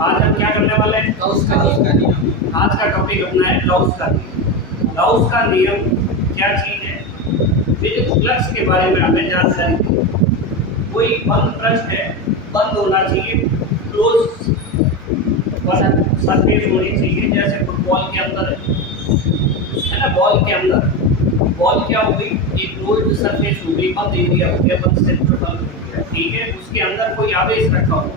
आज हम क्या करने वाले हैं? गाउस का नियम। आज का टॉपिक अपना है गाउस का नियम। गाउस का नियम क्या चीज़ है? विद्युत फ्लक्स के बारे में हमें जानकारी दी। कोई बंद पृष्ठ है, बंद होना चाहिए, क्लोज सरफेस होनी चाहिए। जैसे फुटबॉल के अंदर है ना, बॉल के अंदर बॉल क्या हो गई? एक क्लोज सरफेस हो गई, बंद एरिया हो गया, बंद क्षेत्रफल हो गया, ठीक है। उसके अंदर कोई आवेश रखा हो।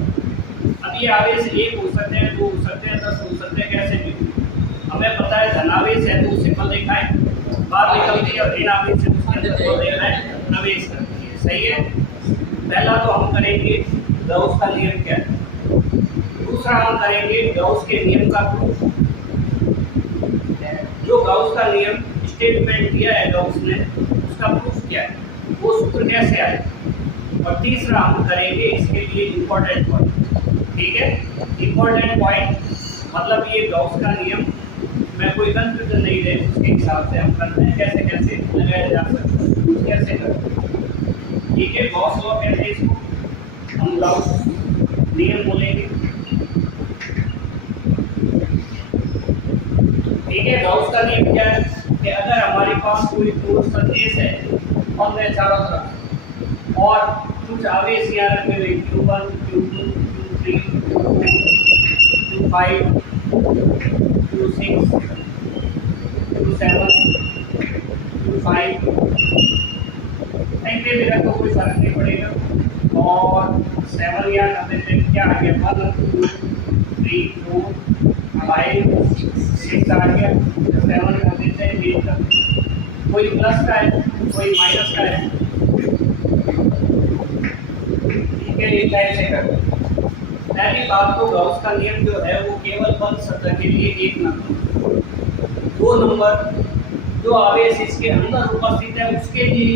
अब ये आवेश 1 हो सकते हैं, 2 हो सकते हैं, 10 हो सकते हैं, कैसे भी। हमें पता है धनावेश है तो सिंबल देखा है, बाहर निकलती है, और ऋण आवेश है उसके अंदर देखा है, प्रवेश करती है। सही है। पहला तो हम करेंगे गाउस का नियम क्या है। दूसरा हम करेंगे गाउस के नियम का प्रूफ। जो गाउस का नियम स्टेटमेंट दिया है गाउस ने, उसका प्रूफ क्या है, वो सूत्र कैसे आए। और तीसरा हम करेंगे इसके लिए इम्पोर्टेंट पॉइंट, ठीक है। इम्पोर्टेंट पॉइंट मतलब ये गाउस का नियम मैं कोई कंफ्यूजन नहीं दे, उसके हिसाब से हम करते हैं कैसे कैसे लगाया जा सकता है, कैसे करते हैं, ठीक है। गॉस लॉ कहते हैं इसको, हम गाउस नियम बोलेंगे, ठीक है। गाउस का नियम क्या है कि अगर हमारे पास कोई ठोस सरफेस है और मैं चारों तरफ और कुछ आवेश यहाँ रखे हुए Q1, Q2, Q3, Q4, Q5, Q6, Q7, Q5, भी रखो, कोई फर्क नहीं पड़ेगा। और 7 या करते क्या आ गया, 1, 2, 3, 4, 5, 6 आ गया, 7 कर देते हैं, 8 कर देते हैं। कोई प्लस का है, कोई माइनस का है, ठीक है। एक टाइप से कर। पहली बात तो गाउस का नियम जो है वो केवल बंद सतह के लिए 1 नंबर। 2 नंबर जो आवेश इसके अंदर उपस्थित है उसके लिए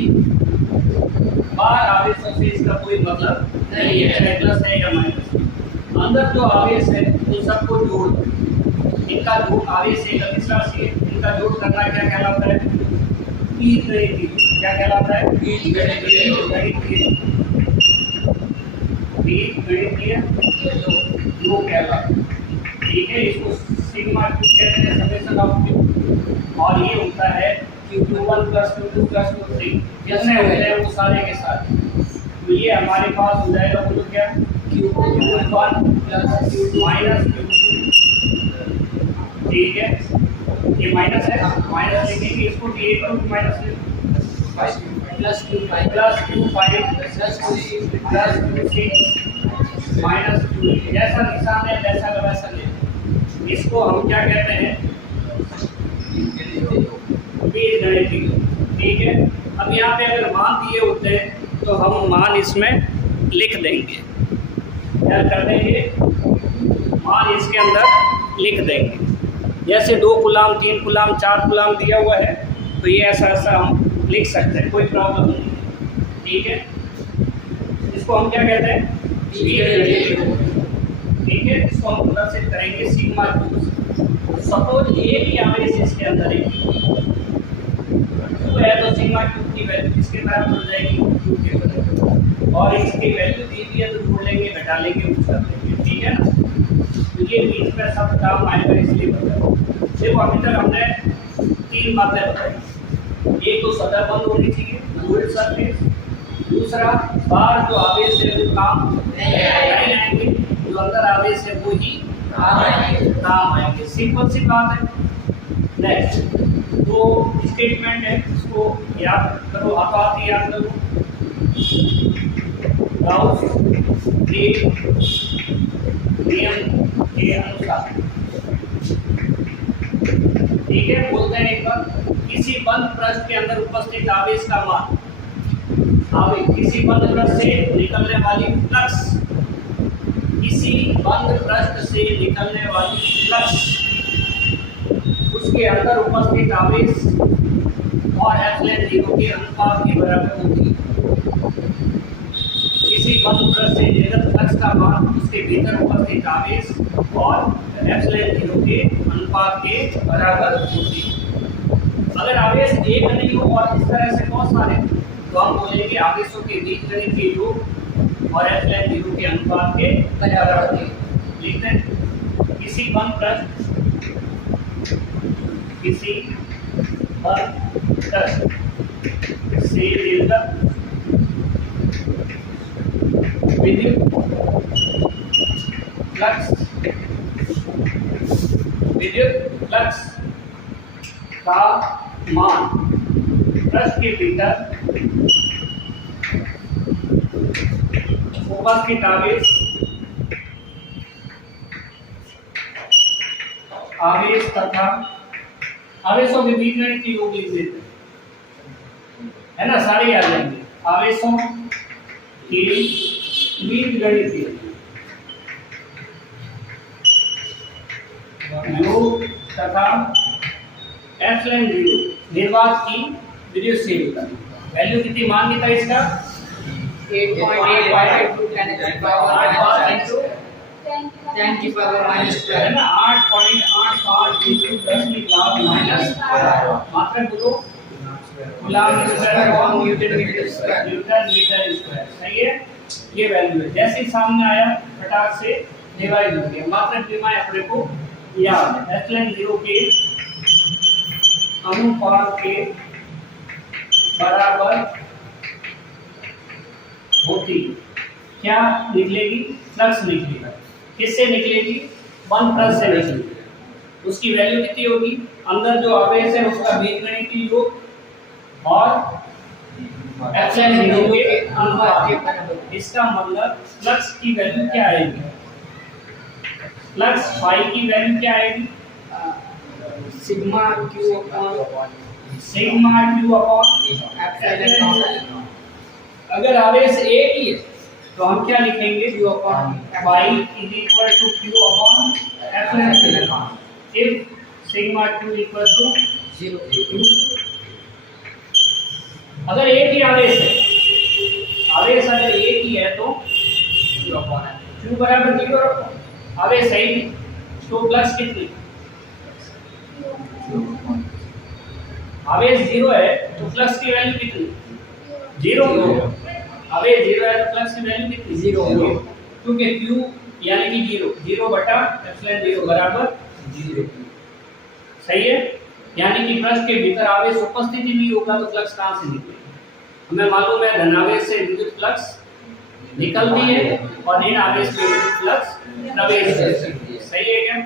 बाहर आवेशों से इसका कोई मतलब नहीं है, चाहे प्लस है या माइनस। अंदर जो आवेश है उन सबको जोड़ दो, इनका जो आवेश है गतिज राशि है, इनका जोड़ करना क्या कहलाता है? बीजगणितीय। क्या कहलाता है? बीजगणितीय जो कहलाता है, ठीक है। इसको सिग्मा क्यू कहते हैं, समेशन ऑफ क्यू। और ये होता है Q1 + Q2 + Q3 जितने होते हैं वो सारे के सारे। तो ये हमारे पास हो जाएगा, बोलो क्या, Q1 + Q2 ठीक है। ये माइनस है, माइनस लिखेंगे इसको, Q8 minus +Q5 + Q6 minus Q, जैसा निशान है वैसा का वैसा ले। इसको हम क्या कहते हैं? बीजगणितीय, ठीक है। अब यहाँ पे अगर मान दिए होते हैं तो हम मान इसमें लिख देंगे, क्या कर देंगे, मान इसके अंदर लिख देंगे। जैसे 2 कूलाम, 3 कूलाम, 4 कूलाम दिया हुआ है तो ये ऐसा ऐसा हम लिख सकते हैं, कोई प्रॉब्लम नहीं, ठीक है। इसको हम क्या कहते हैं? ठीक है। इसको हम प्रदर्शित करेंगे सिग्मा क्यू। सपोज ये भी आवेश इसके अंदर है तो सिग्मा क्यू की वैल्यू इसके बराबर हो जाएगी क्यू के बराबर, और इसकी वैल्यू दी हुई है तो जोड़ लेंगे, घटा लेंगे, कुछ कर लेंगे, ठीक है ना। तो ये बीच में सब काम आएगा, इसलिए बताओ। देखो अभी तक हमने 3 बातें बताई। एक तो सतह बंद होनी चाहिए, फ्लूइड सरफेस। दूसरा, बाहर जो आवेश है वो काम नहीं आएंगे, जो अंदर आवेश है वो ही काम आएंगे। सिंपल सी बात है। नेक्स्ट तो स्टेटमेंट है, इसको याद करो, आप याद करो। गाउस के नियम के अनुसार, ठीक है। बोलते हैं एक बार, किसी बंद पृष्ठ के अंदर उपस्थित आवेश का मान, आवेश किसी बंद पृष्ठ से निकलने वाली फ्लक्स, किसी बंद पृष्ठ से निकलने वाली फ्लक्स उसके अंदर उपस्थित आवेश और एप्सिलॉन 0 के अनुपात के बराबर होगी। किसी बंद पृष्ठ से निर्गत फ्लक्स का मान उसके भीतर उपस्थित आवेश और एप्सिलॉन 0 के अनुपात के बराबर होगी। अगर आवेश एक नहीं हो और इस तरह से बहुत सारे, तो हम बोलेंगे आवेशों के बीजगणितीय योग और एप्सिलॉन 0 के अनुपात के बराबर होगी। लिखते हैं। किसी बंद पृष्ठ से निर्गत विद्युत फ्लक्स का मान पृष्ठ के भीतर उपस्थित आवेश तथा आवेशों के बीजगणितीय योग लिख देते है ना, सारे याद रहेंगे। आवेशों के बीजगणितीय योग तथा एप्सिलॉन जीरो निर्वात की विद्युत शीलता। वैल्यू कितनी मान कितना इसका 10 की पावर -12 है ना, 8.85 into 10 की पावर माइनस मात्रा बोलो कूलम स्क्वायर और न्यूटन मीटर स्क्वायर। सही है, ये वैल्यू है। जैसे ही सामने आया फटाक से डिवाइड हो गया। मात्रा विनिमय अपने को याद है, एप्सिलॉन जीरो के अनुपात के बराबर होती क्या निकलेगी? फ्लक्स निकलेगा। किससे निकलेगी? वन प्लस से निकलेगी। उसकी वैल्यू कितनी होगी? अंदर जो आवेश है उसका बीजगणितीय योग और एप्सिलॉन जीरो के अनुपात के बराबर। इसका मतलब फ्लक्स की वैल्यू क्या आएगी? फ्लक्स फाई की वैल्यू क्या आएगी? Sigma q upon epsilon. अगर आवेश एक ही है तो हम क्या लिखेंगे? q upon y is equal to q upon epsilon। if sigma q equal to 0 q, अगर एक ही आवेश है, आवेश अगर एक ही है तो q बराबर 0 रखो। आवेश है ही तो फ्लक्स कितनी? आवेश 0 है तो फ्लक्स की वैल्यू कितनी? 0। आवेश 0 है तो फ्लक्स की वैल्यू कितनी? 0, क्योंकि q यानी कि 0 बटा एप्सिलॉन 0 बराबर 0। सही है, यानी कि पृष्ठ के भीतर आवेश उपस्थित ही नहीं होगा तो फ्लक्स कहां से निकलेगा? हमें मालूम है धनावेश से विद्युत फ्लक्स निकलती है और ऋण आवेश से विद्युत फ्लक्स प्रवेश करती है। सही है क्या?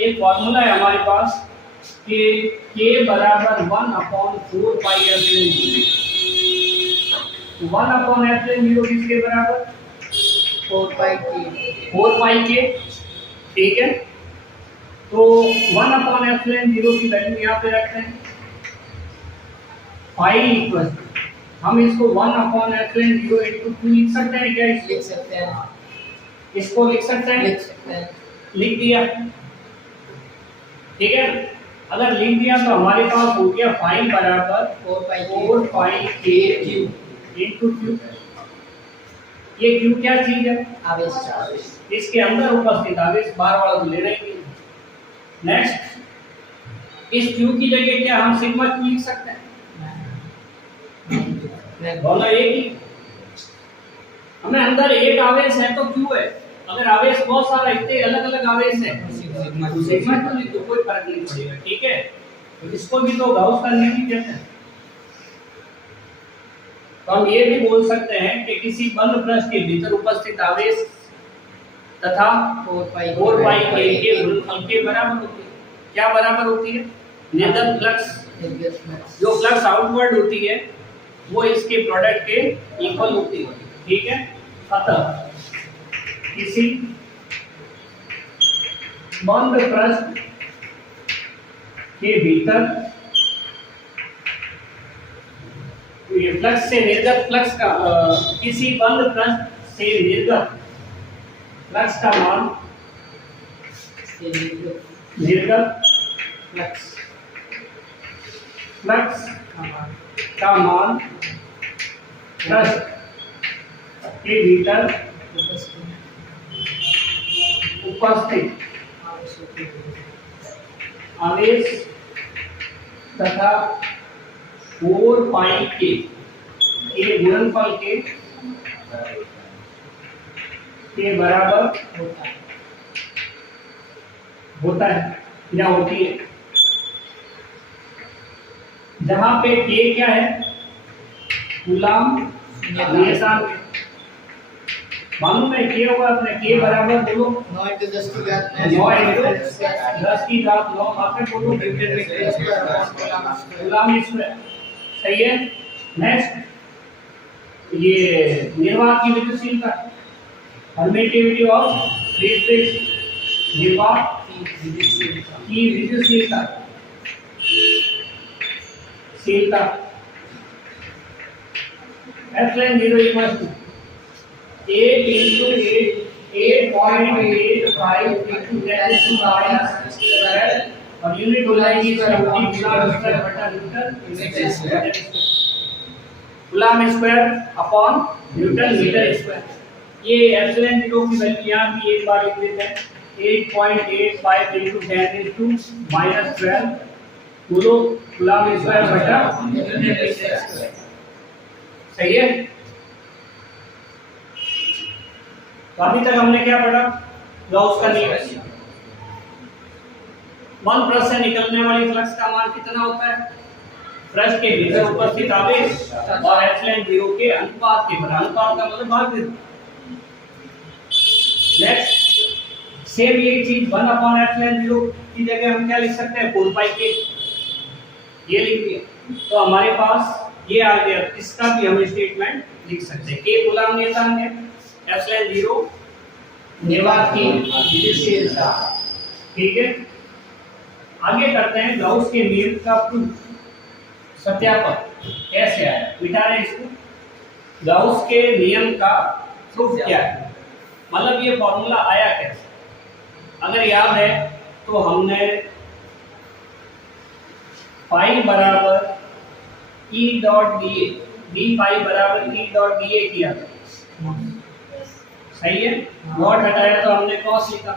एक फार्मूला है हमारे पास कि k बराबर 1/4 पाई एप्सिलॉन 0। 1/एप्सिलॉन 0 किसके बराबर? 4 पाई के। ठीक है, तो 1/एप्सिलॉन 0 की वैल्यू यहाँ पे रखते हैं। पाई इक्वल हम इसको 1/एप्सिलॉन 0 into 2 लिख सकते हैं क्या? लिख सकते हैं, इसको लिख सकते हैं, लिख दिया। ठीक है, अगर लिख दिया तो हमारे पास हो गया फाई बराबर 4 पाई के क्यू into q। ये q क्या चीज है? आवेश। इसके अंदर उपस्थित आवेश, बाहर वाला तो लेना ही नहीं। नेक्स्ट, इस q की जगह क्या हम सिग्मा q लिख सकते हैं? दोनों एक ही। हमें अंदर एक आवेश है तो q है, अगर आवेश बहुत सारा इतने अलग अलग आवेश है सिग्मा q लिख दो, कोई फर्क नहीं पड़ेगा। ठीक है, तो इसको भी तो गाउस का नियम कहते हैं। तो हम ये भी बोल सकते हैं कि किसी बंद पृष्ठ के भीतर उपस्थित आवेश तथा 4 पाई के गुणनफल के बराबर होती है। क्या बराबर होती है? निर्गत फ्लक्स। जो फ्लक्स आउटवर्ड होती है वो इसके प्रोडक्ट के इक्वल होती है। ठीक है, अतः किसी बंद पृष्ठ के भीतर ये फ्लक्स से निर्गत फ्लक्स का किसी बंद पृष्ठ से निर्गत फ्लक्स का मान निर्गत फ्लक्स का मान पृष्ठ के भीतर उपस्थित आवेश तथा 4 पाई के गुणनफल के बराबर होता है या होती है। जहां पे के क्या है, कूलाम नियतांक। मालूम है के होगा अपने, के बराबर बोलो 9 × 10 की घात 9 × 10 की घात 9 आकर बोलो कूलाम स्क्वायर। सही है। नेक्स्ट ये निर्वात की विद्युतशीलता, परमिटिविटी ऑफ फ्री स्पेस, निर्वात की विद्युतशीलता शीलता एप्सिलॉन 0 इक्वल्स टू 8 × 8.85 × 10⁻⁻12 और यूनिट हो जाएगी कूलाम स्क्वायर बटा newton coulomb square upon newton metre square. ये एप्सिलॉन 0 की वैल्यू यहाँ भी एक बार लिख देते हैं 8.85 × 10⁻12 कूलाम स्क्वायर बटा न्यूटन मीटर स्क्वायर। सही है। तो अभी तक हमने क्या पढ़ा, गॉस का नियम। 1 पृष्ठ से निकलने वाली फ्लक्स का मान कितना होता है, पृष्ठ के भीतर उपस्थित आवेश और एप्सिलॉन 0 के अनुपात के बराबर। अनुपात का मतलब भाग देना। नेक्स्ट सेम ये चीज 1/एप्सिलॉन 0 की जगह हम क्या लिख सकते हैं, 4πk, ये लिख दिया तो हमारे पास ये आ गया। इसका भी हम स्टेटमेंट लिख सकते हैं। के कूलाम नियतांक है, एप्सिलॉन 0 निर्वात की विद्युतशीलता। ठीक है। आगे करते हैं गॉस के नियम का प्रूफ, सत्यापन कैसे आया, मिटा रहे इसको। गॉस के नियम का प्रूफ क्या है, मतलब ये फॉर्मूला आया कैसे। अगर याद है तो हमने फाई बराबर E dot dA, d phi बराबर E डॉट dA किया था। सही है। डॉट हटाया तो हमने cos लिखा,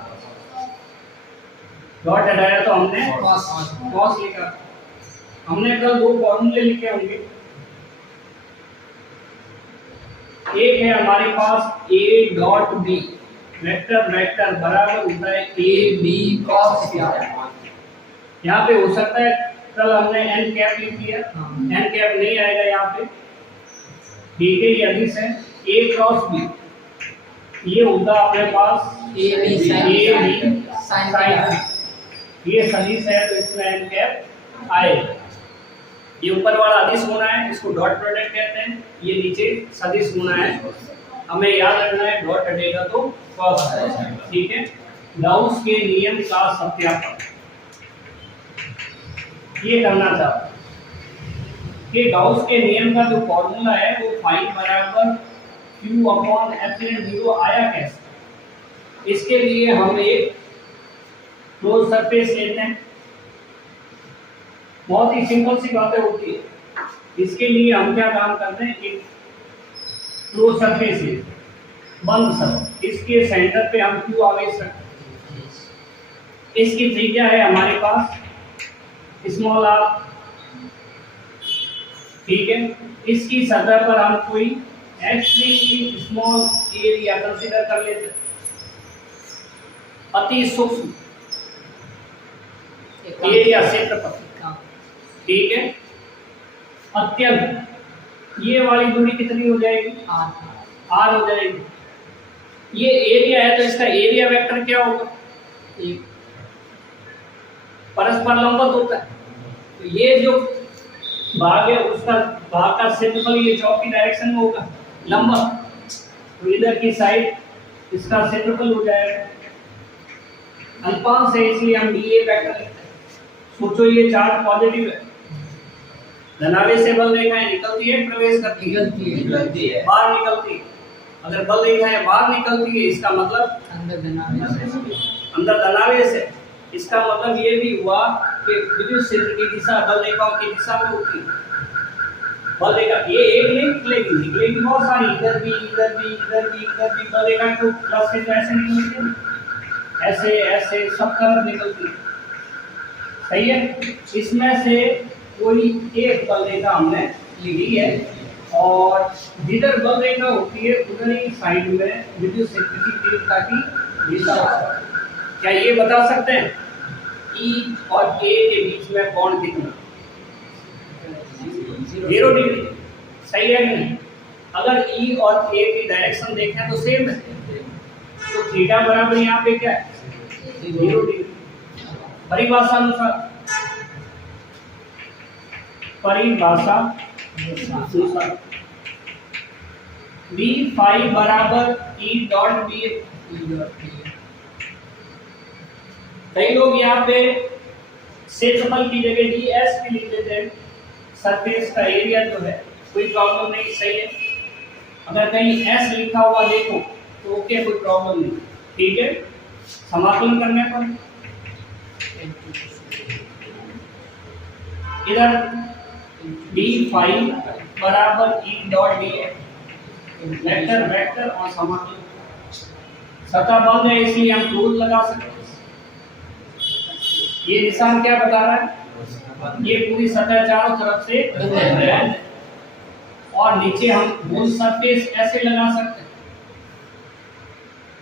डॉट हटाया तो हमने cos लिखा। हमने कल दो फॉर्मूले लिखे होंगे। एक है हमारे पास A dot B, vector vector बराबर होता है A B cos थीटा। यहाँ पे हो सकता है कल हमने n कैप लिख दिया, n कैप नहीं आएगा यहाँ पे। ठीक है। ये अधिस है A क्रॉस B, ये होगा अपने पास A B sin ये सदिश है तो इसमें n कैप आएगा। ये ऊपर वाला अदिश होना है, इसको डॉट प्रोडक्ट कहते हैं। ये नीचे सदिश होना है, हमें याद रखना है डॉट हटेगा तो cos आएगा। ठीक है। गॉस के नियम का सत्यापन ये करना चाहते कि गॉस के नियम का जो फॉर्मूला है वो फाई बराबर q अपॉन एप्सिलॉन 0 आया कैसे। इसके लिए हम एक क्लोज सरफेस लेते हैं। बहुत ही सिंपल सी बातें होती है। इसके लिए हम क्या काम करते हैं, एक क्लोज सरफेस लेते हैं, बंद सब। इसके सेंटर पे हम q आवेश रखते हैं। इसकी त्रिज्या है हमारे पास स्मॉल r। ठीक है। इसकी सतह पर हम कोई एक्सट्रीमली स्मॉल एरिया कंसीडर कर लेते हैं, अति सूक्ष्म एरिया क्षेत्रफल। ठीक है। अत्यंत ये वाली दूरी कितनी हो जाएगी, r हो जाएगी। ये एरिया है तो इसका एरिया वेक्टर क्या होगा, परस्पर लंबवत होता है। तो ये जो भाग है उसका भाग का क्षेत्रफल ये चौकी डायरेक्शन में होगा, लंबवत। तो इधर की साइड इसका क्षेत्रफल हो जाएगा। अनुपात से इसलिए हम dA वेक्टर लिखते हैं। सोचो ये चार्ज पॉजिटिव है, धनावेश से बल रेखाएं निकलती है, प्रवेश करती है, बाहर निकलती है। अगर बल रेखाएं बाहर निकलती है इसका मतलब अंदर धनावेश है। इसका मतलब ये भी हुआ कि विद्युत क्षेत्र की दिशा बल रेखाओं की दिशा में होती है। बल रेखा ये एक नहीं निकलेगी बहुत सारी, इधर भी इधर भी इधर भी इधर भी बल रेखा तो प्लस से ऐसे निकलती है, ऐसे ऐसे सब तरफ निकलती है। सही है। इसमें से कोई एक बल रेखा हमने ली है और जिधर बल रेखा होती है उधर ही साइड में विद्युत क्षेत्र की तीव्रता की दिशा होती है। क्या ये बता सकते हैं ई और ए के बीच में कोण कितना? 0 डिग्री। सही है नहीं? अगर ई और ए की डायरेक्शन देखें तो सेम है, तो थीटा बराबर यहाँ पे क्या है? 0 डिग्री। परिभाषा अनुसार बी फाई बराबर ई डॉट बी। कई लोग यहाँ पे क्षेत्रफल की जगह डी एस भी लिख देते हैं, सरफेस का एरिया जो है, कोई प्रॉब्लम नहीं। सही है। अगर कहीं एस लिखा हुआ देखो तो ओके, कोई प्रॉब्लम नहीं। ठीक है, समाकलन करने पर इधर डी फाई बराबर ई डॉट डी है, वेक्टर वेक्टर और समाकलन। सतह बंद है इसलिए हम क्लोज लगा सकते हैं। ये निशान क्या बता रहा है? ये पूरी सतह चारों तरफ से बंद है। और नीचे हम होल सरफेस ऐसे लगा सकते हैं।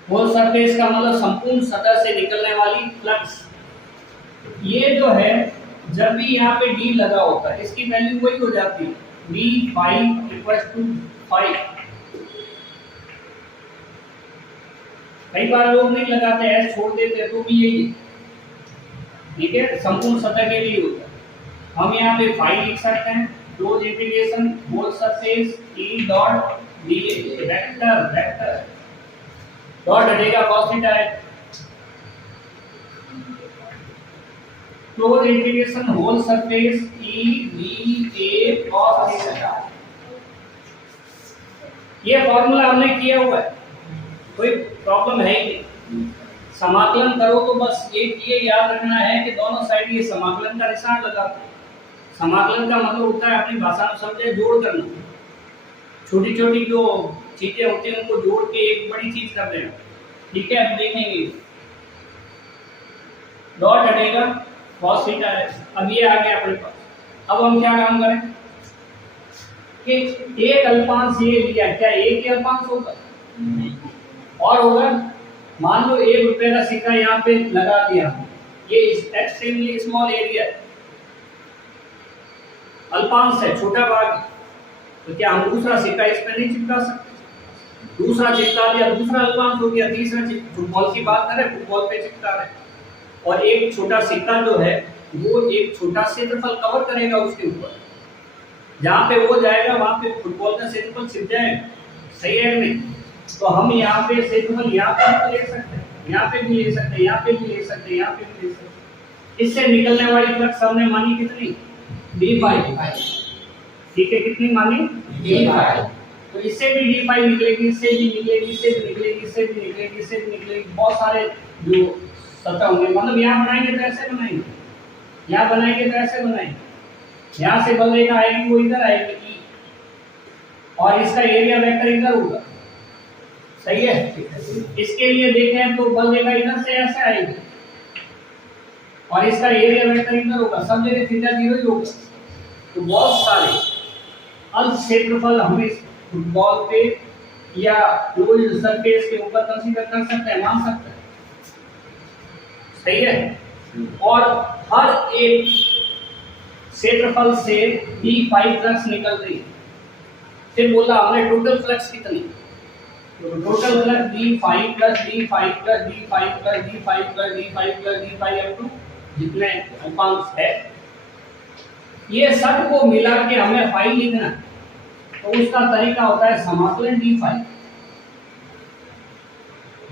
होल सरफेस का मतलब संपूर्ण सतह से निकलने वाली फ्लक्स। ये जो है, जब भी यहाँ पे डी लगा होता है इसकी वैल्यू वही हो जाती है, d phi equal to phi. कई बार लोग नहीं लगाते, एस छोड़ देते हैं, तो भी यही है। ठीक है, संपूर्ण सतह के लिए होता है। हम यहाँ पे फाई लिख सकते हैं, close integration whole surface E dot d vector vector dot हटेगा cos थीटा है, close integration whole surface E d A cos theta. ये फॉर्मूला हमने किया हुआ है, कोई प्रॉब्लम है ही नहीं। समाकलन करो तो बस एक ये याद रखना है कि दोनों साइड ये समाकलन का निशान लगा। समाकलन का मतलब होता है, अपनी भाषा में समझे, जोड़ करना। छोटी छोटी जो चीजें होती हैं उनको जोड़ के एक बड़ी चीज कर देना। ठीक है, अब देखेंगे डॉट हटेगा cos थीटा है। अब ये आ गया अपने पास। अब हम क्या काम करें कि एक अल्पांश ये लिया, क्या एक ही अल्पांश होगा? और होगा, मान लो 1 रुपए का सिक्का यहाँ पे लगा दिया, ये एक्सट्रीमली स्मॉल एरिया है, अल्पांश है, छोटा भाग है, तो क्या हम दूसरा सिक्का इस पे नहीं चिपका सकते? दूसरा चिपका दिया, दूसरा अल्पांश हो गया। तीसरा फुटबॉल की बात करें, फुटबॉल पे चिपका रहे, और एक छोटा सिक्का जो है वो एक छोटा क्षेत्रफल कवर करेगा उसके ऊपर। जहाँ पे वो जाएगा वहाँ पे फुटबॉल का क्षेत्रफल छिप जाएगा। सही है नहीं? तो हम यहाँ पे क्षेत्रफल यहाँ पे ले सकते हैं, यहाँ पे भी ले सकते हैं, यहाँ पे भी ले सकते हैं, यहाँ पे भी ले सकते हैं। इससे निकलने वाली फ्लक्स हमने मानी कितनी? D phi. ठीक है, कितनी मानी? D phi. तो इससे भी डी फाई निकलेगी, इससे भी निकलेगी, इससे भी निकलेगी, इससे भी निकलेगी, इससे भी निकलेगी। बहुत सारे जो सतह होंगे, मतलब यहाँ बनाएंगे तो ऐसे बनाएंगे, यहाँ बनाएंगे तो ऐसे बनाएंगे। यहाँ से बल रेखा आएगी वो इधर आएगी, और इसका एरिया वेक्टर इधर होगा। सही है? इसके लिए देखें तो बल रेखा इधर से ऐसे आएगी, और इसका एरिया वेक्टर इधर होगा। सब जगह थीटा 0 ही होगा। तो बहुत सारे अल्प क्षेत्रफल हम इस फुटबॉल पे या क्लोज्ड सरफेस के ऊपर कंसीडर कर सकते हैं, मान सकते हैं। सही है? और हर एक क्षेत्रफल से डी फाई फ्लक्स निकल रही है। फिर बोला हमने टोटल फ्लक्स कितनी? तो total flux d phi plus d phi plus d phi plus d phi plus d phi plus d phi up to जितने अल्पांश है, ये सब को मिला के हमें फाई लिखना। तो उसका तरीका होता है समाकलन डी फाई।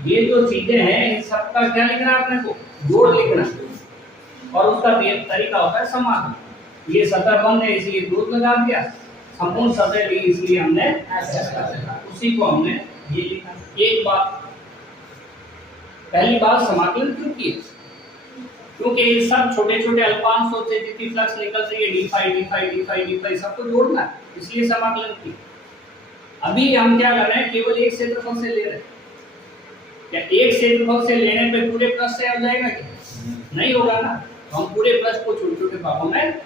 ये जो चीजें हैं इन सब का क्या लिखना है अपने को? जोड़ लिखना। और उसका तरीका होता है समाकलन। ये सतह बंद है इसलिए क्लोज लगा दिया, संपूर्ण सतह ली इसलिए हमने उसी को हमने ये लिखा। एक बात, पहली बात समाकलन क्यों किए? क्योंकि ये सब छोटे छोटे अल्पांश होते हैं जितनी फ्लक्स निकल रही है, d phi d phi d phi d phi सबको जोड़ना है, इसलिए समाकलन किए। अभी हम क्या कर रहे हैं? केवल एक क्षेत्रफल से ले रहे हैं। क्या एक क्षेत्रफल से लेने पे पूरे प्लस से आ जाएगा क्या? नहीं होगा ना। तो हम पूरे प्लस को छोटे छोटे भागों में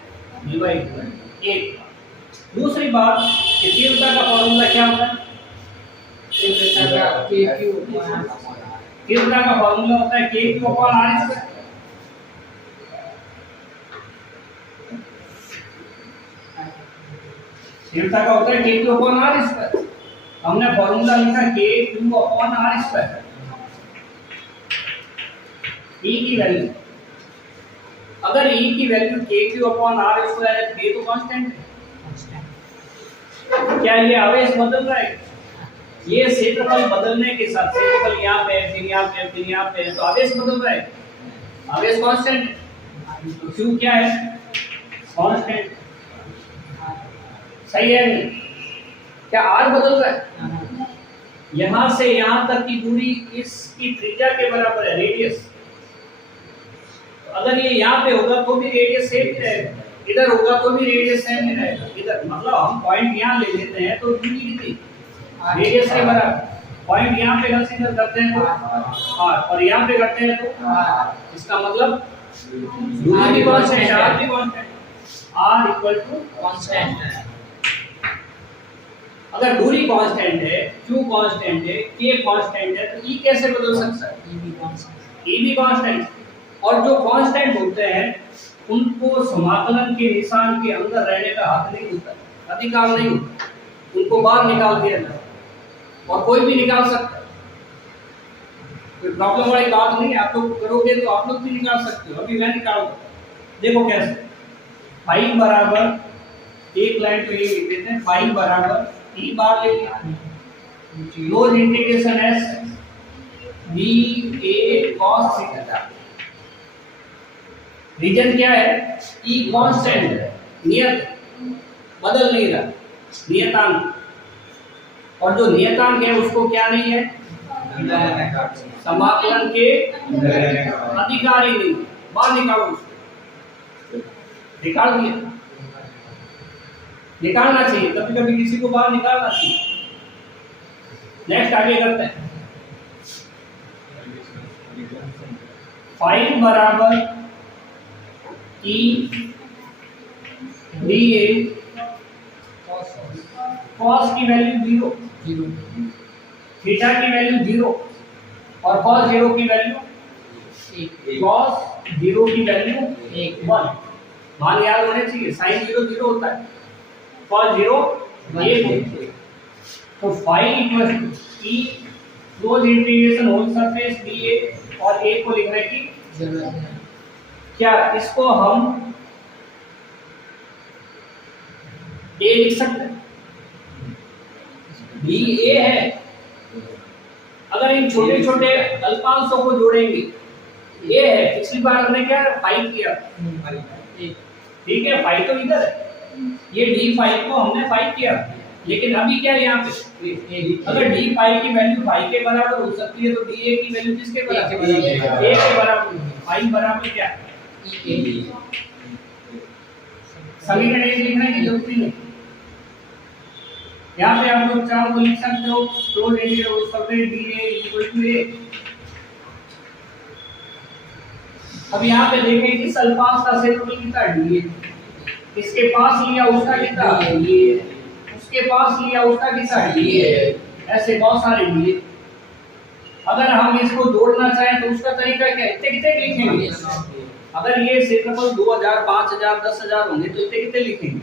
डिवाइड करेंगे। एक दूसरी बात कि तीव्रता का फॉर्मूला क्या होता है? तीव्रता का फॉर्मूला होता है k/r²। तीव्रता का होता है k q upon r square. हमने फॉर्मूला लिखा k q upon r square. E की वैल्यू, अगर E की value k q upon r square है, k तो कांस्टेंट है। क्या ये आवेश बदल रहा है? ये क्षेत्रफल बदलने के साथ, क्षेत्रफल यहाँ पे है, फिर यहाँ पे है, फिर यहाँ पे है, तो आवेश बदल रहा है। आवेश कांस्टेंट है, तो q क्या है? कांस्टेंट। सही है नहीं? क्या r बदल रहा है? यहाँ से यहाँ तक की दूरी इसकी त्रिज्या के बराबर है, रेडियस। अगर ये यहाँ पे होगा तो भी रेडियस सेम ही रहेगा, इधर होगा तो भी रेडियस सेम ही रहेगा। इधर मतलब हम पॉइंट यहाँ ले लेते हैं तो दूरी कितनी? रेडियस के बराबर। पॉइंट यहाँ पे कंसीडर करते हैं तो r, और यहाँ पे करते हैं तो इसका मतलब दूरी भी कांस्टेंट है, r भी constant. r equal to constant. अगर दूरी कांस्टेंट है, q कांस्टेंट है, k कांस्टेंट है, तो e कैसे बदल सकता है? e भी कांस्टेंट। और जो कांस्टेंट होते हैं उनको समाकलन के निशान के अंदर रहने का हक नहीं होता, अधिकार नहीं होता, उनको बाहर निकाल दिया जाता है। और कोई भी निकाल सकता है, कोई प्रॉब्लम वाली बात नहीं है। आप लोग करोगे तो आप लोग भी निकाल सकते हो, अभी मैं निकालूंगा। देखो कैसे, फाई बराबर एक लाइन तो ये लिख देते हैं, फाई बराबर e बार ले लिया, close integration s va cos theta. Reason क्या है? e कांस्टेंट है, नियत बदल नहीं रहा, नियतांक। और जो नियतांक है उसको क्या नहीं है? समाकलन के अधिकार ही नहीं। बाहर निकालो उसको, निकाल दिया। निकालना चाहिए, कभी कभी किसी को बाहर निकालना चाहिए। नेक्स्ट आगे करते हैं। फाई बराबर e va cos की वैल्यू 0, थीटा की वैल्यू 0 और cos 0 की वैल्यू cos 0 की वैल्यू 1। मान याद होने चाहिए, sin 0 0 होता है, cos 0 1। तो phi equal to e close integration whole surface dA और a को लिखने की जरूरत है। क्या इसको हम a लिख सकते हैं? b a है। अगर इन छोटे छोटे अल्पांशों को जोड़ेंगे, a है। पिछली बार हमने क्या फाई किया, ठीक है, फाई तो इधर है, ये d फाई को हमने फाई किया। लेकिन अभी क्या यहाँ पे, अगर d फाई की वैल्यू फाई के बराबर हो सकती है तो dA की वैल्यू किसके बराबर? a के बराबर। फाई बराबर क्या? समीकरण एक लिखने की जरूरत नहीं। यहाँ पे आप लोग चाहो तो लिख सकते हो, तो radius surface dA equal to a। अब यहाँ पे देखें कि अल्पांश का क्षेत्रफल कितना है? dA। इसके पास लिया उसका कितना है? dA। उसके पास लिया उसका कितना है? dA। ऐसे बहुत सारे dA। अगर हम इसको जोड़ना चाहें तो उसका तरीका क्या है? इतने कितने लिखेंगे? अगर ये क्षेत्रफल 2000, 5000, 10000 होंगे तो इतने कितने लिखेंगे?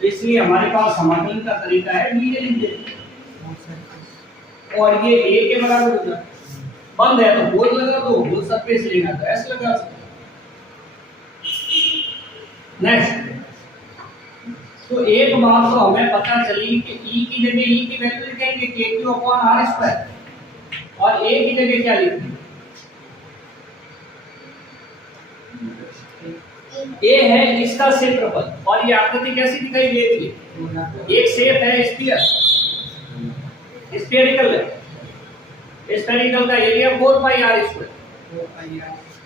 तो इसलिए हमारे पास समाकलन का तरीका है dA लिख देते। और ये a के बराबर हो जाए, बंद है तो गोल लगा दो, गोल सरफेस लेना तो ऐसे लगा सकते। नेक्स्ट, तो एक बात तो हमें पता चली कि e की जगह e की वैल्यू लिखेंगे kq अपॉन r स्क्वायर, और a की जगह क्या लिखेंगे? a है इसका क्षेत्रफल, और ये आकृति कैसी दिखाई दे रही है? एक शेप है स्फीयर, स्फेरिकल है। स्फेरिकल का area 4 pi r square.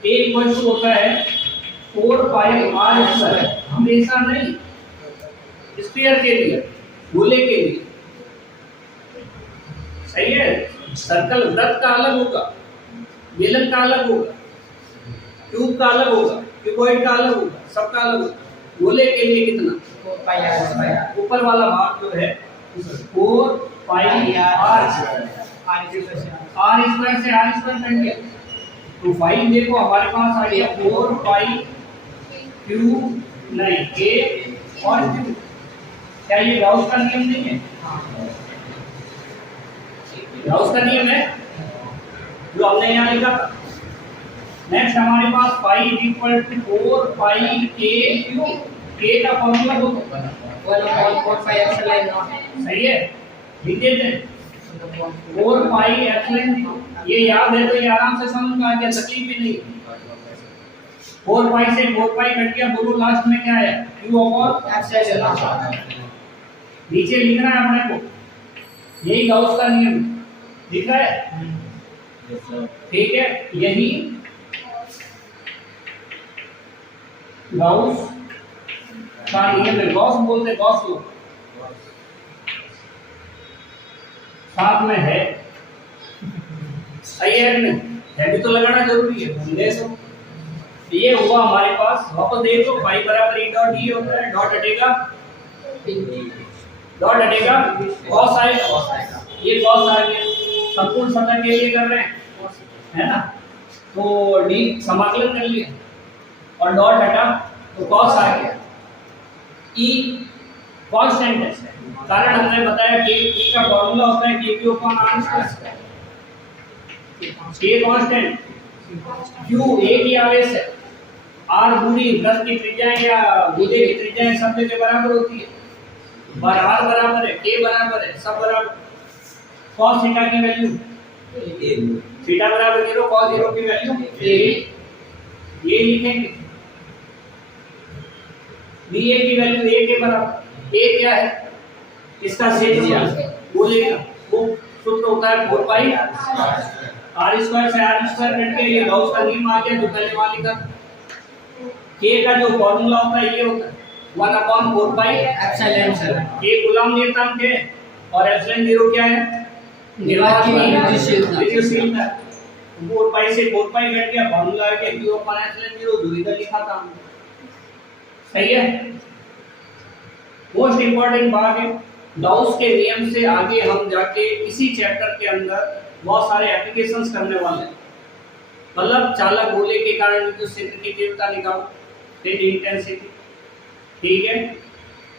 a equal to होता है 4 पाई r स्क्वायर, हमेशा नहीं, स्फीयर के लिए, गोले के लिए। सही है? सर्कल वृत्त का अलग होगा, बेलन का अलग होगा, क्यूब का अलग होगा, क्यूबॉइड का अलग होगा, सबका अलग होगा। गोले के लिए कितना? 4 पाई r स्क्वायर। ऊपर वाला भाग जो है 4 pi r square. r square से r स्क्वायर कट गया, तो फाई देखो हमारे पास आ गया 4 पाई क्यू नहीं a और क्यू। क्या ये गाउस का नियम नहीं है? गाउस का नियम है जो हमने यहाँ लिखा था। नेक्स्ट हमारे पास पाई इज इक्वल टू 4 पाई के क्यू। के का फॉर्मूला दो 1/4 एप्सिलॉन नॉट। सही है, लिख देते हैं 4 पाई एप्सिलॉन। ये याद है तो ये आराम से समझ में आ गया, तकलीफ भी नहीं। 4 पाई से 4 पाई कट गया, बोलो लास्ट में क्या है? q upon epsilon not. नीचे लिखना है अपने को, यही गाउस का नियम दिख रहा है। ठीक है, यही गाउस का नियम है। गॉस बोलते हैं, गॉस को साथ में है। सही है नहीं? है भी तो लगाना जरूरी है। देखो ये हुआ हमारे पास, वापस देखो पाई बराबर ई डॉट ई होता है, डॉट हटेगा, डॉट हटेगा, कॉस आएगा। ये कॉस आ गया, संपूर्ण सतह के लिए कर रहे हैं, है ना? तो डी समाकलन कर लिया और डॉट हटा तो कॉस आ गया। ई कांस्टेंट है, कारण हमने बताया कि ई का फॉर्मूला होता है के क्यू अपॉन आर स्क्वायर। के कांस्टेंट, क्यू एक ही आवेश है, आर दूरी वृत्त की त्रिज्याएं या गोले की त्रिज्याएं सब के बराबर होती है। बार आर बराबर है, के बराबर है, सब बराबर। cos थीटा की वैल्यू थीटा बराबर 0, cos 0 की वैल्यू a। ये लिखेंगे ba की वैल्यू a के बराबर। a क्या है? इसका क्षेत्रफल गोले का, वो सूत्र होता है 4 पाई r स्क्वायर से r स्क्वायर कट के ये गाउस का नियम आ गया जो पहले वहां लिखा। k का जो फार्मूला होता है ये होता है 1/4 पाई एप्सिलॉन सर। k गुलाम नियतांक है और एप्सिलॉन 0 क्या है? निर्वात की विद्युतशीलता। 4 पाई से 4 पाई कट गया, फार्मूला है कि q अपॉन एप्सिलॉन 0 दूरी का लिखा था। सही है। मोस्ट इंपॉर्टेंट बात है, गाउस के नियम से आगे हम जाके इसी चैप्टर के अंदर बहुत सारे एप्लीकेशंस करने वाले हैं। मतलब चालक गोले के कारण विद्युत क्षेत्र की तीव्रता निकालो, इंटेंसिटी, ठीक है।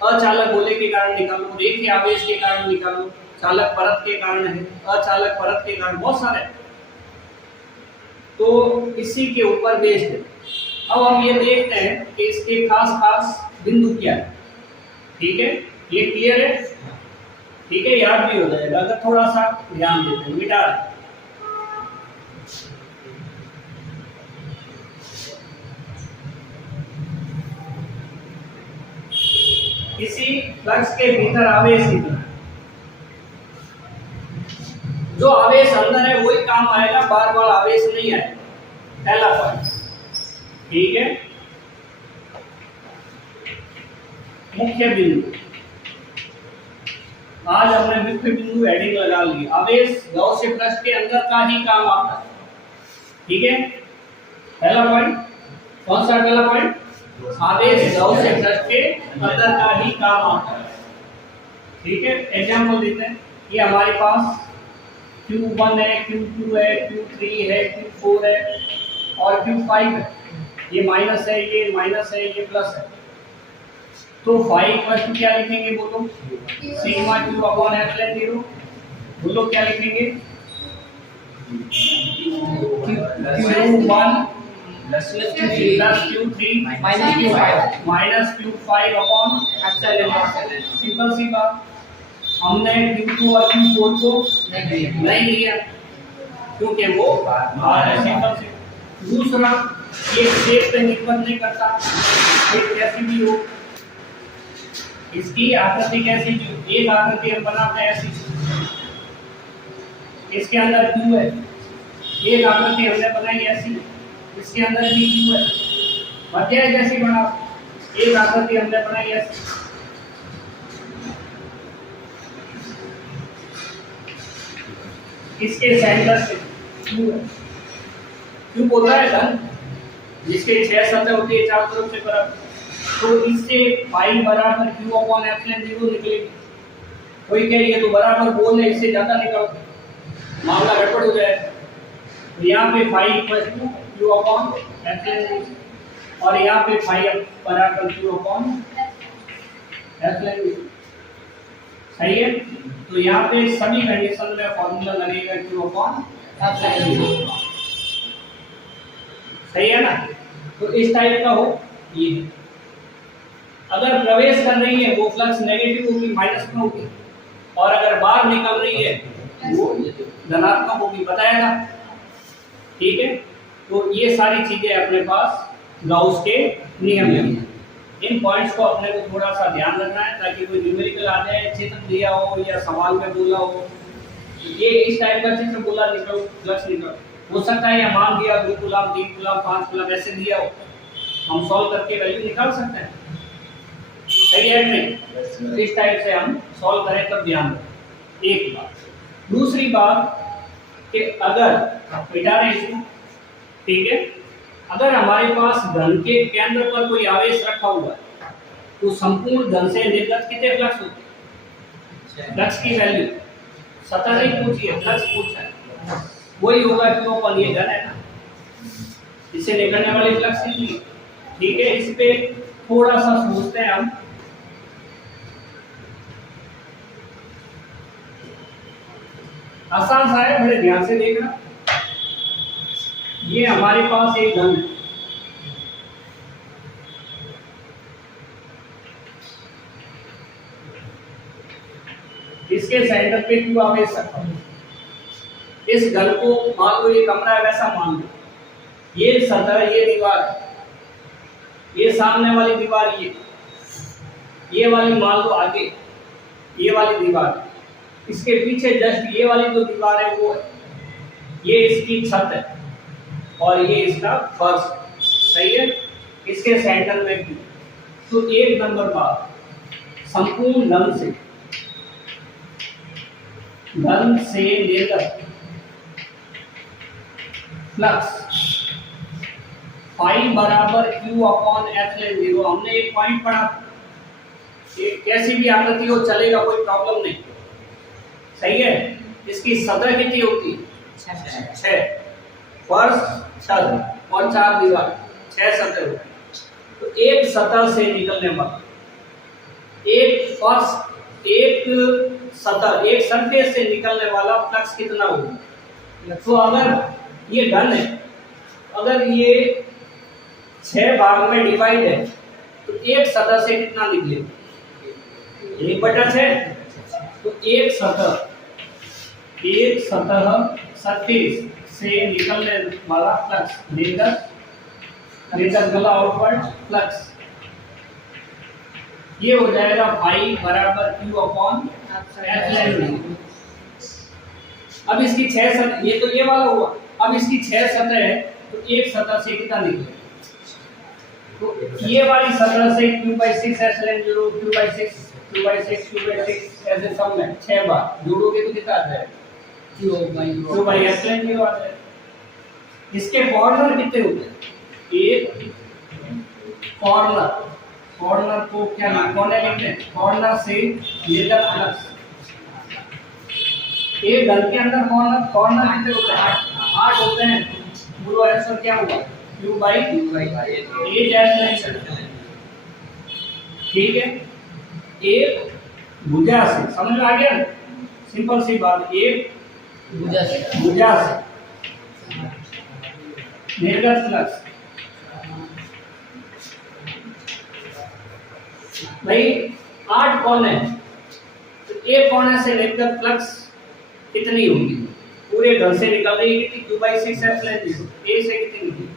अचालक गोले के कारण निकालो, रेखीय आवेश के कारण निकालो, चालक परत के कारण है, अचालक परत के कारण, बहुत सारे। तो इसी के ऊपर बेस्ड है। अब हम ये देखते हैं कि इसके खास बिंदु क्या है। ठीक है, ये क्लियर है? ठीक है, याद भी हो जाएगा अगर थोड़ा सा ध्यान देते हैं। मिटा किसी फ्लक्स के भीतर आवेश कितना, जो आवेश अंदर है वही काम आएगा, बार बार आवेश नहीं आएगा। पहला पॉइंट, ठीक है। मुख्य बिंदु, आज हमने मुख्य बिंदु हेडिंग लगा ली। आवेश गॉसियन पृष्ठ के अंदर का ही काम आता है, ठीक है। पहला पॉइंट कौन सा? पहला पॉइंट आवेश गॉसियन पृष्ठ के अंदर का ही काम आता है, ठीक है। एग्जांपल देते हैं, ये हमारे पास Q1 है, Q2 है, Q3 है, Q4 है और Q5 है। ये माइनस है, ये माइनस है, ये प्लस है। तो फाई इक्वल टू क्या लिखेंगे बोलो? Sigma Q upon epsilon 0। बोलो क्या लिखेंगे? Q1 plus Q3 minus Q5 upon epsilon not. Simple सी बात। हमने Q2 और Q4 को नहीं लिया क्योंकि वो बाहर है, सिंपल सी। दूसरा, ये शेप पे निर्भर नहीं करता, शेप कैसी भी हो, इसकी आकृति कैसी भी हो। एक आकृति हम बनाते हैं ऐसी, इसके अंदर Q है। एक आकृति हमने बनाई ऐसी, इसके अंदर भी Q है। मध्य जैसी बना, एक आकृति हमने बनाई ऐसी, इसके सेंटर से Q है। Q होता है धन, जिसके 6 सतह होती है चारों तरफ से बराबर। तो इससे पाई बराबर Q अपॉन एप्सिलॉन 0 निकलेगी। कोई कहे ये तो बराबर बोल है, इससे ज्यादा निकालो, मामला गड़बड़ हो जाएगा। तो यहाँ पे phi equal to Q upon epsilon 0 और यहाँ पे फाई बराबर Q अपॉन एप्सिलॉन 0। सही है। तो यहाँ पे सभी कंडीशन में फॉर्मूला लगेगा Q अपॉन एप्सिलॉन। सही है ना। तो इस टाइप का हो ये। अगर प्रवेश कर रही है वो फ्लक्स नेगेटिव होगी, माइनस में होगी, और अगर बाहर निकल रही है वो धनात्मक होगी, बताया था। ठीक है। तो ये सारी चीजें अपने पास गाउस के नियम हैं। इन पॉइंट्स को अपने को थोड़ा सा ध्यान रखना है ताकि कोई न्यूमेरिकल आ जाए, चित्र दिया हो या सवाल में बोला हो, ये इस टाइप का चित्र बोला निकल फ्लक्स निकल, हो सकता है या मान दिया 2 कूलम 3 कूलम 5 कूलम ऐसे दिया हो, हम सॉल्व करके वैल्यू निकाल सकते हैं। सही है नहीं? इस टाइप से हम सॉल्व करें तब ध्यान रखें। एक बात। दूसरी बात कि अगर मिटा रहे इसको, ठीक है, अगर हमारे पास घन के केंद्र पर कोई आवेश रखा हुआ है तो संपूर्ण घन से निर्गत कितने फ्लक्स होते हैं? फ्लक्स की वैल्यू सतह नहीं पूछी है, फ्लक्स पूछा है, वही होगा Q अपन ये घन है ना, इससे निकलने वाली फ्लक्स कितनी। ठीक है। इस पे थोड़ा सा सोचते हैं हम। आसान सा है, बड़े ध्यान से देखना। ये हमारे पास एक घन है, इसके सेंटर पे Q आवेश रखा है। इस घन को मान लो ये कमरा है, वैसा मान लो, ये सतह, ये दीवार, ये सामने वाली दीवार, ये वाली मान लो आगे, ये वाली दीवार, इसके पीछे जस्ट ये वाली जो दीवार है वो है, ये इसकी छत है और ये इसका फर्श। सही है। इसके सेंटर में Q। तो एक नंबर बात, संपूर्ण घन से निर्गत फ्लक्स फाई बराबर Q अपॉन एप्सिलॉन 0। हमने एक पॉइंट पढ़ा, कैसी भी आकृति हो चलेगा, कोई प्रॉब्लम नहीं। सही है। इसकी सतह कितनी होती है? 6। फर्श, छत और 4 दीवार, 6 सतह होती है। तो एक सतह से निकलने वाला, एक फर्श, एक सतह, एक सरफेस से निकलने वाला फ्लक्स कितना होगा? तो अगर ये घन है, अगर ये 6 भाग में डिवाइड है तो एक सतह से कितना निकलेगा? 1/6। तो एक सतह सरफेस से निकलने वाला फ्लक्स, निर्गत वाला आउटवर्ड फ्लक्स, ये हो जाएगा फाई बराबर Q अपॉन एप्सिलॉन 0। अब इसकी 6 सतह, ये तो ये वाला हुआ, अब इसकी 6 सतह है तो एक सतह से कितना निकले? तो ये वाली सतह से Q/6 epsilon 0, Q/6, Q/6, Q/6 ऐसे सब में 6 बार जोड़ोगे तो कितना आ जाएगा? Q/एप्सिलॉन 0 आ जाएगा। इसके कॉर्नर कितने होते हैं? एक कॉर्नर को क्या कोने लिखते हैं? कॉर्नर से निर्गत फ्लक्स। एक घन के अंदर कॉर्नर कितने होते हैं? 8 होते हैं। पूरा आंसर क्या हुआ? Q/8 epsilon. ठीक है। एक भुजा से, समझ में आ गया? सिंपल सी बात, एक भुजा से निर्गत फ्लक्स। भाई 8 कोने, तो एक कोने से निर्गत फ्लक्स कितनी होगी? पूरे घर से निकल रही है कितनी? Q/6 epsilon 0। ए से कितनी निकली?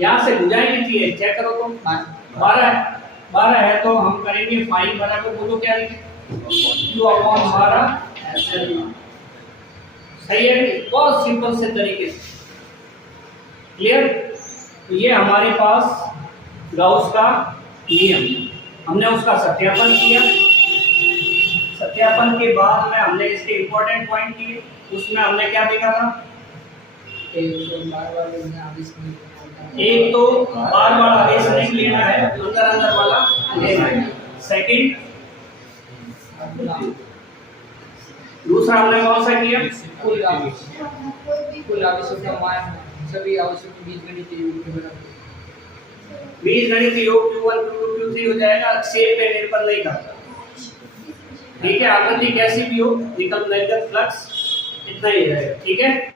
यहाँ से भुजाएं कितनी है? चेक करो तो 12 है। तो हम करेंगे फाई बराबर, बोलो क्या लिखें? Q upon 12 epsilon. सही है। बहुत सिंपल से तरीके से, क्लियर? तो ये हमारे पास गाउस का नियम, हमने उसका सत्यापन किया। सत्यापन के बाद में हमने इसके इंपॉर्टेंट पॉइंट किए। उसमें हमने क्या देखा था? एक तो बार बार आवेश नहीं लेना है, अंदर वाला लेना है। सेकंड, दूसरा हमने कौन सा किया? कुल आवेशों का मान सभी आवेशों के बीजगणितीय योग के बराबर। बीजगणितीय योग Q1 Q2 Q3 हो जाएगा। शेप पे निर्भर नहीं करता। ठीक है, आकृति कैसी भी हो, निकल निर्गत फ्लक्स इतना ही रहेगा। ठीक है।